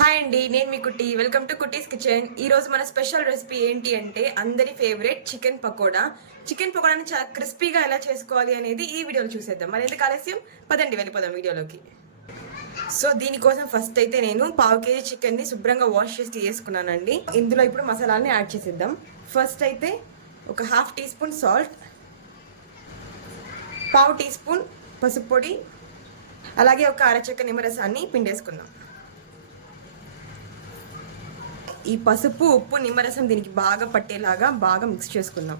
Hi అండి, నేను మీ Kutti. Welcome to Kutti's kitchen. ఈ రోజు మన స్పెషల్ రెసిపీ ఏంటి అంటే అందరి ఫేవరెట్ చికెన్ పకోడా. చికెన్ పకోడాని చాలా క్రిస్పీగా ఎలా చేసుకోవాలి అనేది ఈ వీడియోలో చూసేద్దాం. మరి ఎందుకు ఆలస్యం, పదండి వెళ్ళిపోదాం వీడియోలోకి. సో దీనికోసం ఫస్ట్ అయితే నేను పావు కేజీ చికెన్ని శుభ్రంగా వాష్ చేసి తీసుకున్నానండి. ఇందులో ఇప్పుడు మసాలాని యాడ్ చేసేద్దాం. ఫస్ట్ అయితే ఒక హాఫ్ టీ స్పూన్ సాల్ట్, పావు టీ స్పూన్ పసుపు పొడి, అలాగే ఒక అరచెక్క నిమ్మరసాన్ని పిండేసుకుందాం. ఈ పసుపు, ఉప్పు, నిమ్మరసం దీనికి బాగా పట్టేలాగా బాగా మిక్స్ చేసుకుందాం.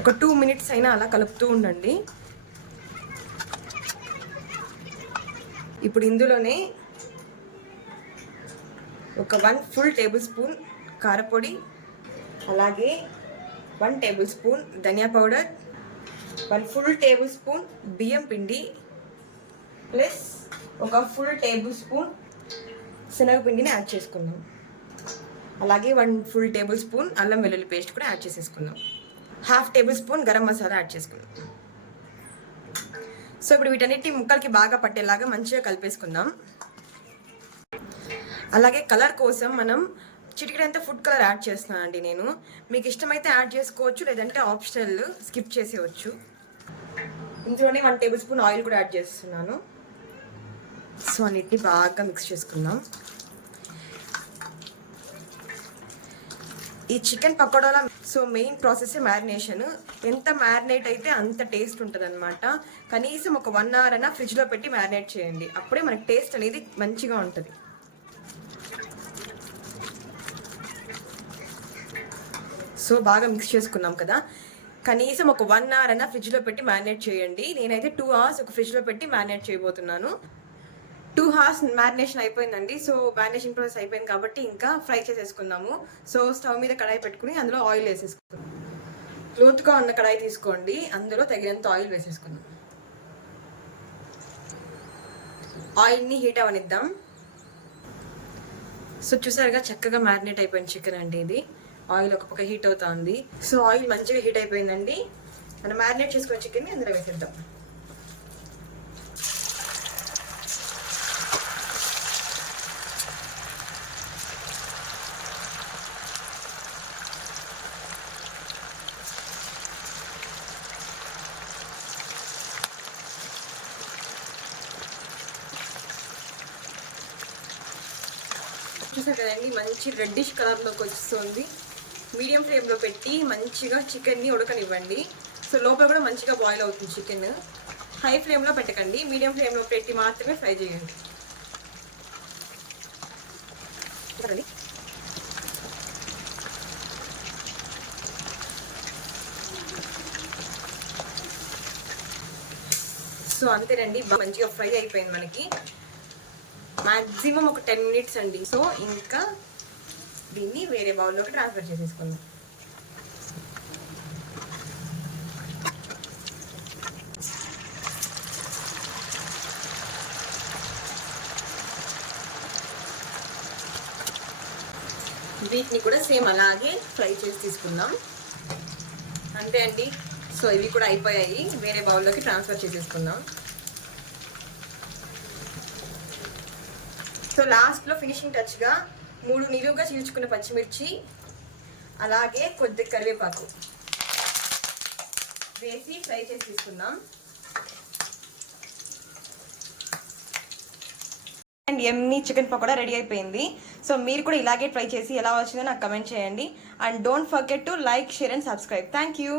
ఒక 2 మినిట్స్ అయినా అలా కలుపుతూ ఉండండి. ఇప్పుడు ఇందులోనే ఒక 1 ఫుల్ టేబుల్ స్పూన్ కారపొడి, అలాగే 1 టేబుల్ స్పూన్ ధనియా పౌడర్, 1 ఫుల్ టేబుల్ స్పూన్ బియ్యం పిండి, ప్లస్ ఒక ఫుల్ టేబుల్ స్పూన్ శనగపిండిని యాడ్ చేసుకుందాం. అలాగే 1 ఫుల్ టేబుల్ స్పూన్ అల్లం వెల్లుల్లి పేస్ట్ కూడా యాడ్ చేసేసుకుందాం. Half table spoon garam masala add చేసుకుందాం. సో ఇప్పుడు వీటన్నిటి ముక్కలకి బాగా పట్టేలాగా మంచిగా కలిపేసుకుందాం. అలాగే కలర్ కోసం మనం చిటికెడంతా ఫుడ్ కలర్ యాడ్ చేస్తున్నాను అండి నేను. మీకు ఇష్టమైతే యాడ్ చేసుకోవచ్చు, లేదంటే ఆప్షనల్, స్కిప్ చేసేవచ్చు. ఇందులోనే 1 టేబుల్ స్పూన్ ఆయిల్ కూడా యాడ్ చేస్తున్నాను. సో అన్నిటిని బాగా మిక్స్ చేసుకుందాం. ఈ చికెన్ పకోడాలో సో మెయిన్ ప్రాసెస్ మ్యారినేషన్. ఎంత మ్యారినేట్ అయితే అంత టేస్ట్ ఉంటుంది అనమాట. కనీసం ఒక 1 అవర్ అయినా ఫ్రిడ్జ్లో పెట్టి మ్యారినేట్ చేయండి, అప్పుడే మనకి టేస్ట్ అనేది మంచిగా ఉంటుంది. సో బాగా మిక్స్ చేసుకున్నాం కదా, కనీసం ఒక 1 అవర్ అయినా ఫ్రిడ్జ్లో పెట్టి మ్యారినేట్ చేయండి. నేనైతే 2 అవర్స్ ఒక ఫ్రిడ్జ్లో పెట్టి మ్యారినేట్ చేయబోతున్నాను. 2 అవర్స్ మ్యారినేషన్ అయిపోయిందండి. సో మ్యారినేషన్ ప్రాసెస్ అయిపోయింది కాబట్టి ఇంకా ఫ్రై చేసేసుకుందాము. సో స్టవ్ మీద కడాయి పెట్టుకుని అందులో ఆయిల్ వేసేసుకుందాం. లోతుగా ఉన్న కడాయి తీసుకోండి, అందులో తగినంత ఆయిల్ వేసేసుకుందాం. ఆయిల్ని హీట్ అవనిద్దాం. సో చూసారుగా చక్కగా మ్యారినేట్ అయిపోయింది చికెన్ అండి. ఇది ఆయిల్ ఒక పక్క హీట్ అవుతుంది. సో ఆయిల్ మంచిగా హీట్ అయిపోయిందండి. మనం మ్యారినేట్ చేసుకున్న చికెన్ని అందులో వేసేద్దాం. చూసారు కదండి, మంచి రెడ్డిష్ కలర్లోకి వస్తుంది. మీడియం ఫ్లేమ్లో పెట్టి మంచిగా చికెన్ని ఉడకనివ్వండి. సో లోపల కూడా మంచిగా బాయిల్ అవుతుంది చికెన్. హై ఫ్లేమ్లో పెట్టకండి, మీడియం ఫ్లేమ్లో పెట్టి మాత్రమే ఫ్రై చేయండి. సో అంతేనండి, మంచిగా ఫ్రై అయిపోయింది మనకి. మ్యాక్సిమం ఒక 10 మినిట్స్ అండి. సో ఇంకా దీన్ని వేరే బౌల్లోకి ట్రాన్స్ఫర్ చేసేసుకుందాం. వీటిని కూడా సేమ్ అలాగే ఫ్రై చేసి తీసుకుందాం. అంతే అండి. సో ఇవి కూడా అయిపోయాయి, వేరే బౌల్లోకి ట్రాన్స్ఫర్ చేసేసుకుందాం. సో లాస్ట్లో ఫినిషింగ్ టచ్గా 3 నిలువుగా చీల్చుకున్న పచ్చిమిర్చి, అలాగే కొద్ది కరివేపాకు వేసి ఫ్రై చేసి తీసుకుందాం. And yummy chicken pakoda ready అయిపోయింది. సో మీరు కూడా ఇలాగే ట్రై చేసి ఎలా వచ్చిందో నాకు కమెంట్ చేయండి. And don't forget to like, share and subscribe. Thank you.